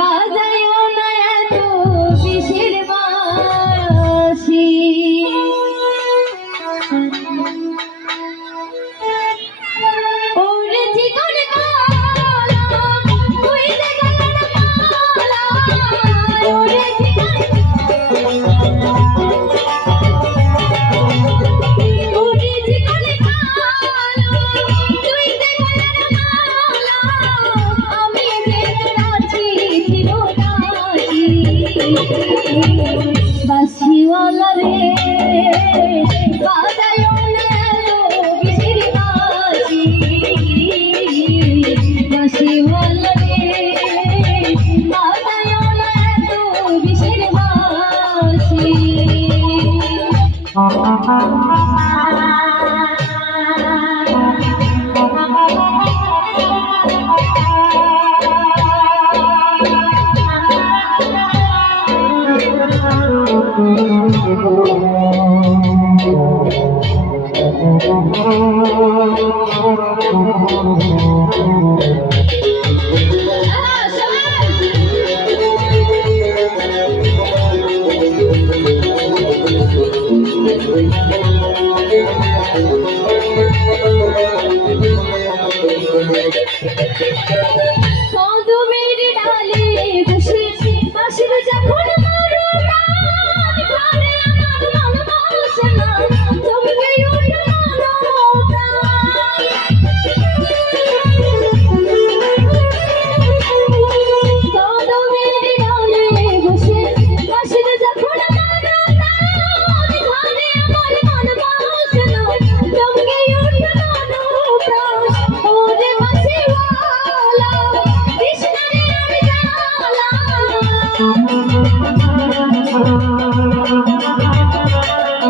バーザ বাসিওয়ালা রে বাদায়ো না বিশের কাজি বাসিওয়ালা রে বাদায়ো না বিশের বাসি Quando me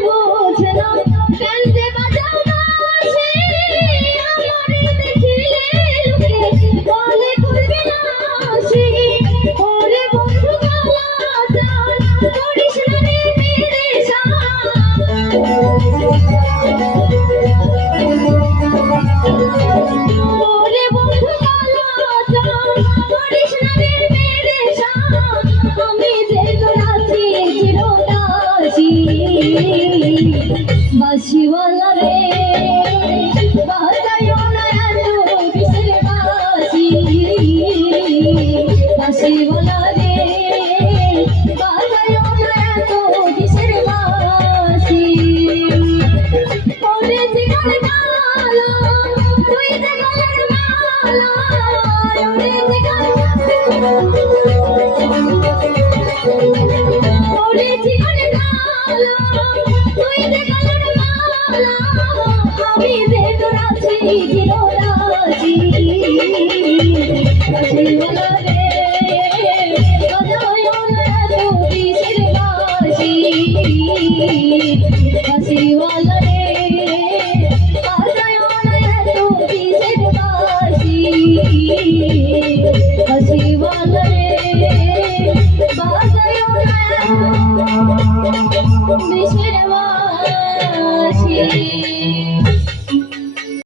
জীবন শিবলা जी